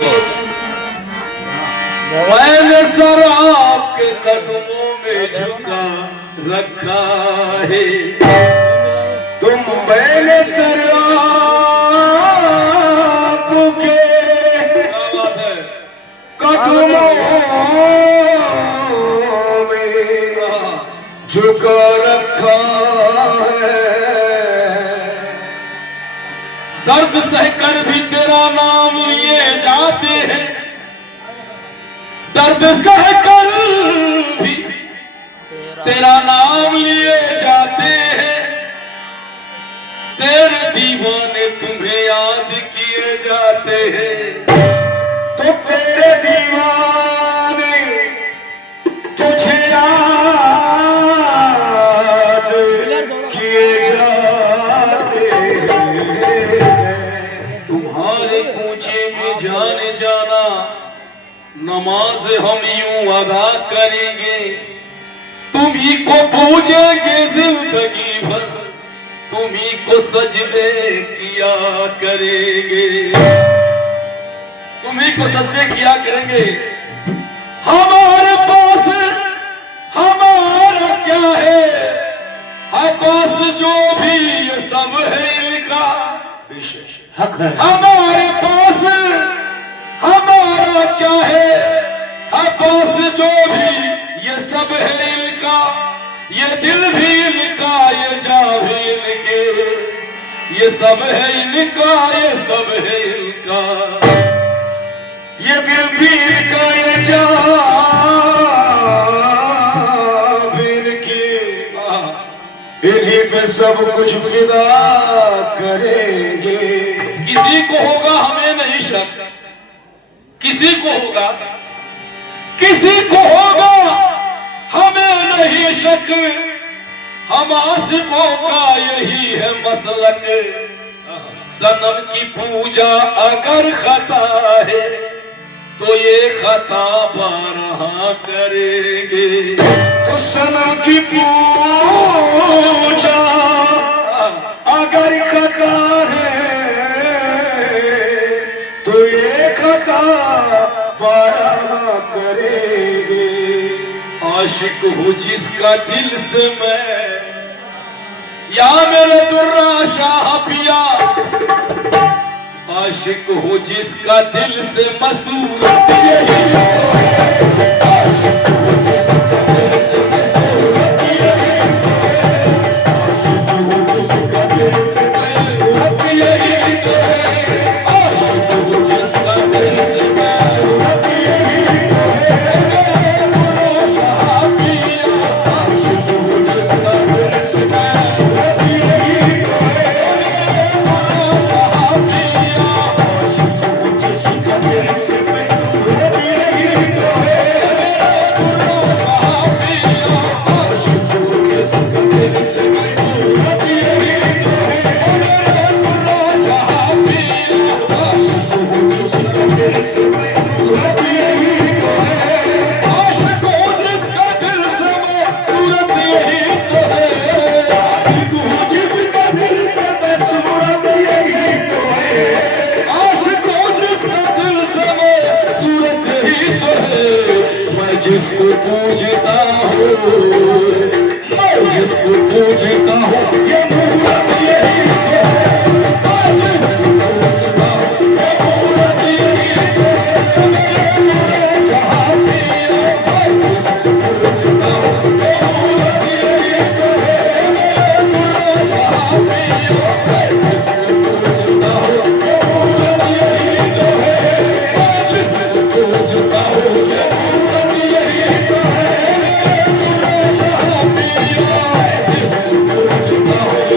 मैंने सर आपके कदमों में झुका रखा है। तुम मैंने सर आपके कदमों में झुका रखा है। दर्द सहकर भी तेरा नाम लिए जाते हैं, दर्द सहकर भी तेरा नाम लिए जाते हैं। तेरे दीवाने तुम्हें याद किए जाते हैं। तो तेरे दीवाने तुझे याद किए जाते हैं। तुम्हारे कूचे में जाने जाना नमाज हम यूं अदा करेंगे, तुम्ही को पूजेंगे जिंदगी भर, तुम्ही को सजदे किया करेंगे, तुम्ही को सजदे किया करेंगे। हमारे पास हमारा क्या है पास जो भी ये सब है इनका हक है। हमारे पास हमारा क्या है पास जो भी ये सब है इनका। ये दिल भी इनका, ये जा भी इनके, ये सब है इनका, ये सब है इनका। ये दिल भी इनका, ये जा भी इनकी। इन्हीं पे सब कुछ फिदा करेंगे। किसी को होगा हमें नहीं शक, किसी को होगा, किसी को होगा हमें नहीं शक। हम आशिकों का यही है मसलक। सनम की पूजा अगर खता है तो ये खता बारहा करेंगे। उस सनम की पूजा अगर खता है तो ये खता बारहा करेंगे। आशिक हूँ जिसका दिल से मैं, या मेरे दुर्रा शाह पिया। आशिक हूँ जिसका दिल से मसूरत यही है। आशिक हूँ जिसका दिल से मसूरत यही है। आशिक हूँ जिसका दिल से मसूरत यही है। आशिक हूँ जिसका दिल से मसूरत यही है। जिसको पूजता हूँ, मैं जिसको पूजता हूँ, ये मूरत यही है। मैं जिसको पूजता हूँ, ये मूरत यही है। मेरे जहाँ पिया, मैं जिसको पूजता हूँ, ये मूरत यही है। मेरे जहाँ पिया, मैं जिसको पूजता हूँ, ये मूरत यही है। मैं जिसको पूजता हूँ, ये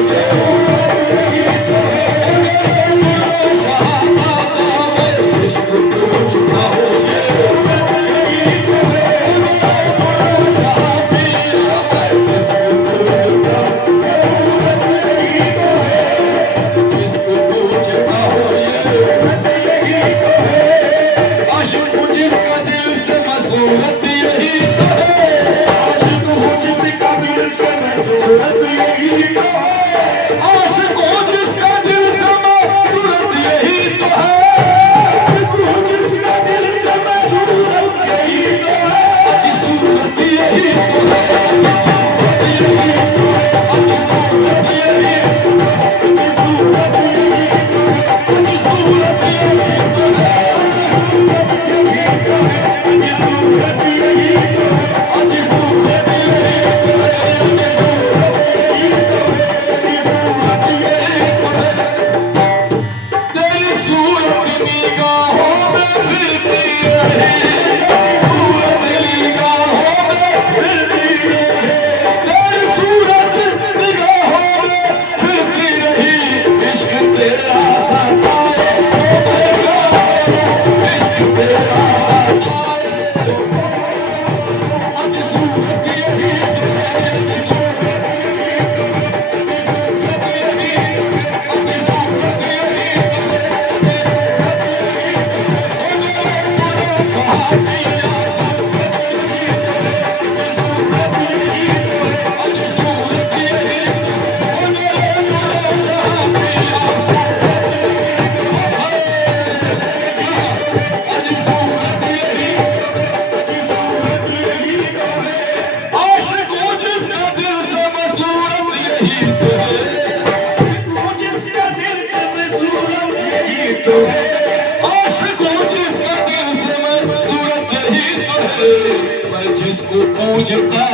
जिसको पूजता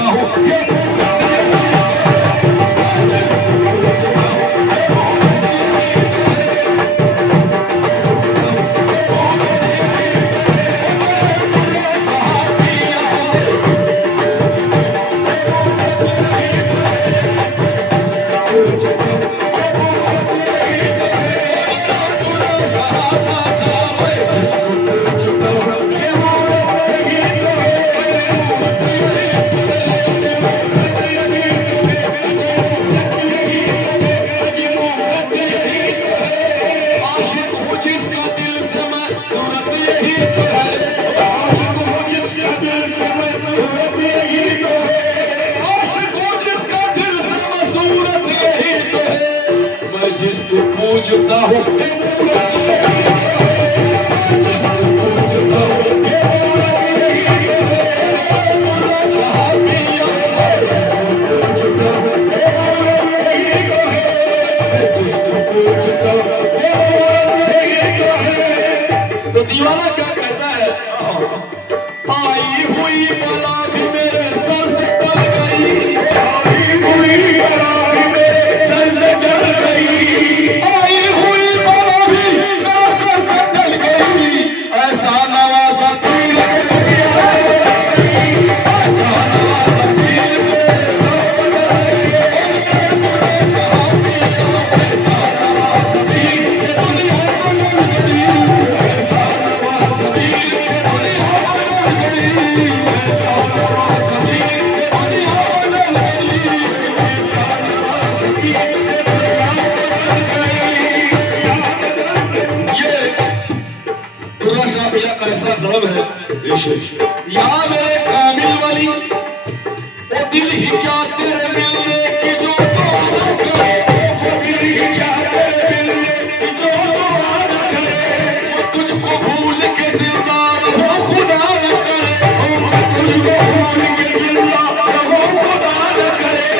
हूँ, मैं जिसको पूजता हूँ, जिसको पूजता हूँ, तो दीवाना क्या कहता है, आई हुई बला भी मेरे सर से टल गई, आई हुई बला भी मेरे सर से टल गई, आई हुई बला भी मेरे सर से टल गई, ऐसा नवाजा पीर के ऐसा नवाजा पीर के ऐसा नवाजा पीर के दुनिया बदल गई, ऐसा नवाजा पीर के दुनिया बदल गई, ऐसा नवाजा पीर के दुनिया बदल गई, ऐसा नवाजा पीर के दुनिया बदल गई। ये दुर्गा शापिया का ऐसा दलब है, यहाँ मेरे कामिल वाली वो दिल ही क्या तेरे मिलने की जो दुआ करे, वो दिल ही क्या तेरे मिलने की जो दुआ करे, वो तुझको भूल के जिंदा रहो खुदा न करे, वो तुझको भूल के जिंदा रहो खुदा न करे,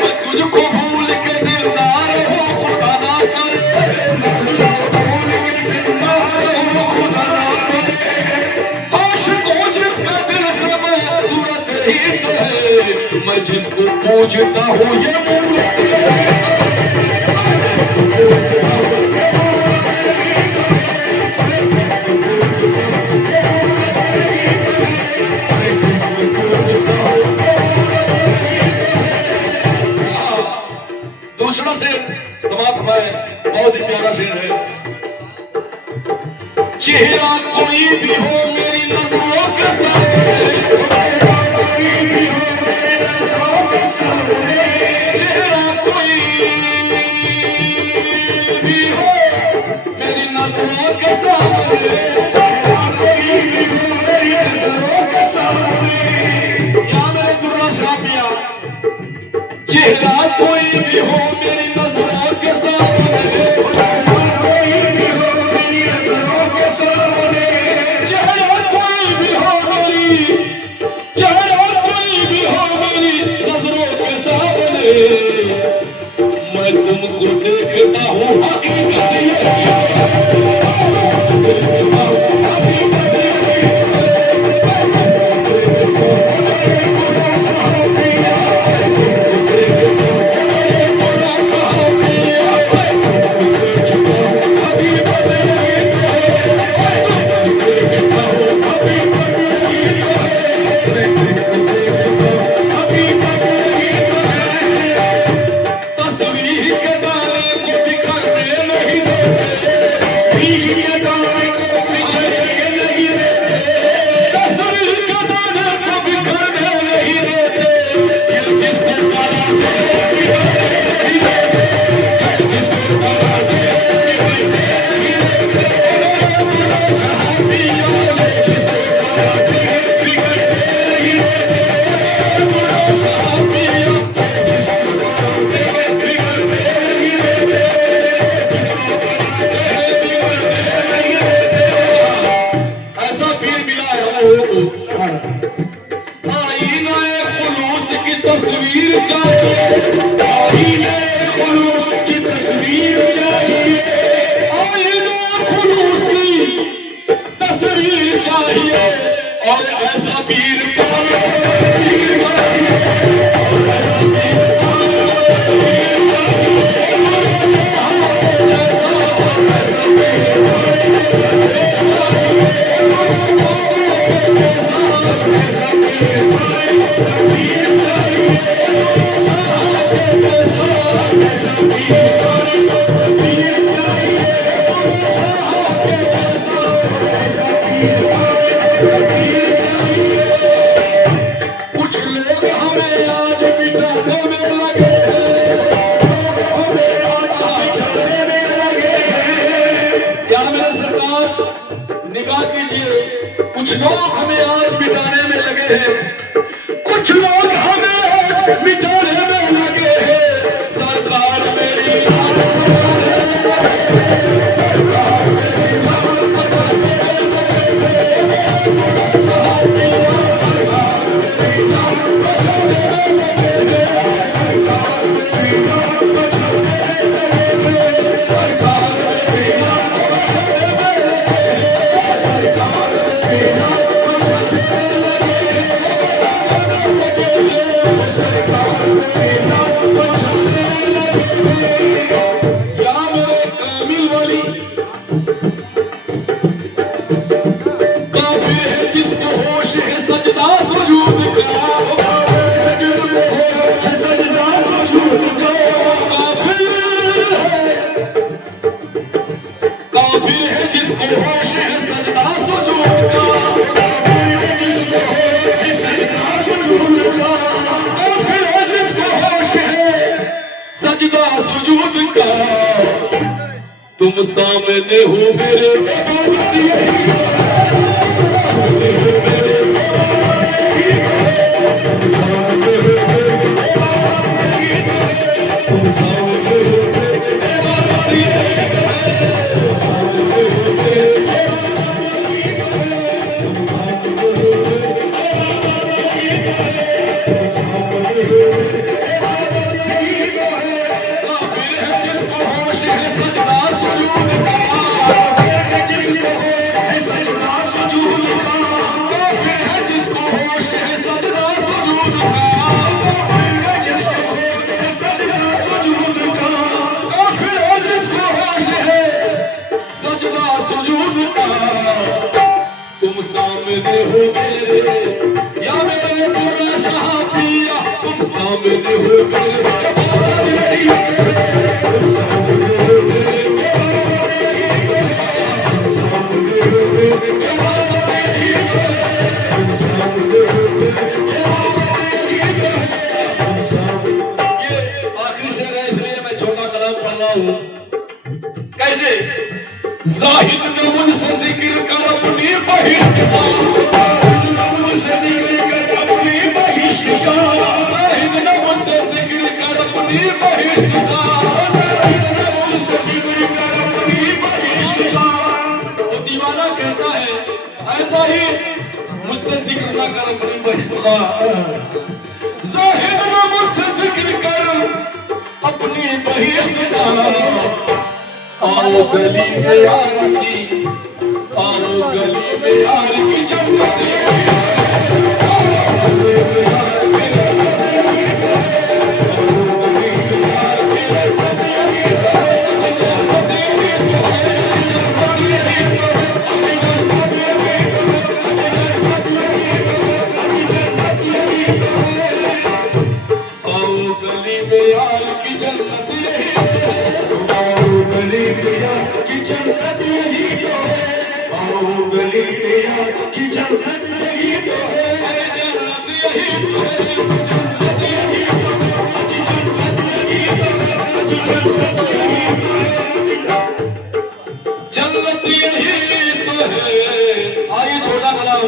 वो तुझको भूल के जिंदा रहो खुदा न करे, वो तुझको भूल के जिंदा रहो खुदा न करे, आशिक हूँ जिसका दिल से मैं सूरत ही तो है, मैं जिसको पूजता हूँ ये मूरत है, मैं जिसको पूजता हूँ ये मूरत है, मैं जिसको पूजता हूँ। दूसरा शेर समाप्त में बहुत ही प्यारा शेर है, चेहरा कोई भी हो मेरी नजरों के सामने, कोई भी हो मेरी नजरों के सामने, चेहरा कोई भी हो मेरी नजरों के सामने, चेहरा कोई भी हो मेरी नजरों के सामने, या मेरे दुर्गा शापिया, चेहरा कोई भी हो मेरी नजरों के सामने, कोई भी हो मेरी नजरों के सामने, चेहरा कोई भी हो मेरी, चेहरा कोई भी हो मेरी नजरों के सामने, मैं तुमको देखता हूँ हकीकत ये सरकार निगाह कीजिए, कुछ लोग हमें आज मिटाने में लगे हैं, कुछ लोग हमें आज मिटाने में लगे हैं। सरकार मेरी जान बचाने लगे हैं, सरकार मेरी जान बचाने लगे हैं, सरकार मेरी जान बचाने लगे हैं, सरकार मेरी जान बचाने लगे हैं, सरकार मेरी जान बचाने लगे हैं, सरकार मेरी जान बचाने सरकार मेरी जान बचाने लगे हैं। या मेरे कामिल वाली काफिर है जिसको होश है सजदा सुजूद का, काफिर है जिसको होश है सजदा सुजूद का, काफिर है जिसको होश है सजदा सुजूद का, काफिर है जिसको होश है सजदा सुजूद का, काफिर है जिसको होश है सजदा सुजूद का। तुम सामने हो मेरे तुम सामने हो मेरे या मेरे बुरा शाह पिया, तुम सामने हो मेरे तुम सामने हो मेरे तुम सामने हो मेरे तुम सामने हो मेरे। ये आखिरी शेर है इसलिए मैं छोटा कलाम पढ़ रहा हूँ। कैसे जाहिद ने मुझसे जिक्र कर अपनी बहिश्त का, जाहिद ने मुझसे जिक्र कर अपनी बहिश्त का, जाहिद ने मुझसे जिक्र कर अपनी बहिश्त का, जाहिद ने मुझसे जिक्र कर अपनी बहिश्त का। वो दीवाना कहता है ऐसा ही मुझसे जिक्र ना कर अपनी बहिश्त का, जाहिद ने मुझसे जिक्र कर अपनी बहिश्त का। आओ गली में यार की, आओ गली में यार की जन्नत, आओ गली में यार की जन्नत यही तो है। आइए छोटा कलाम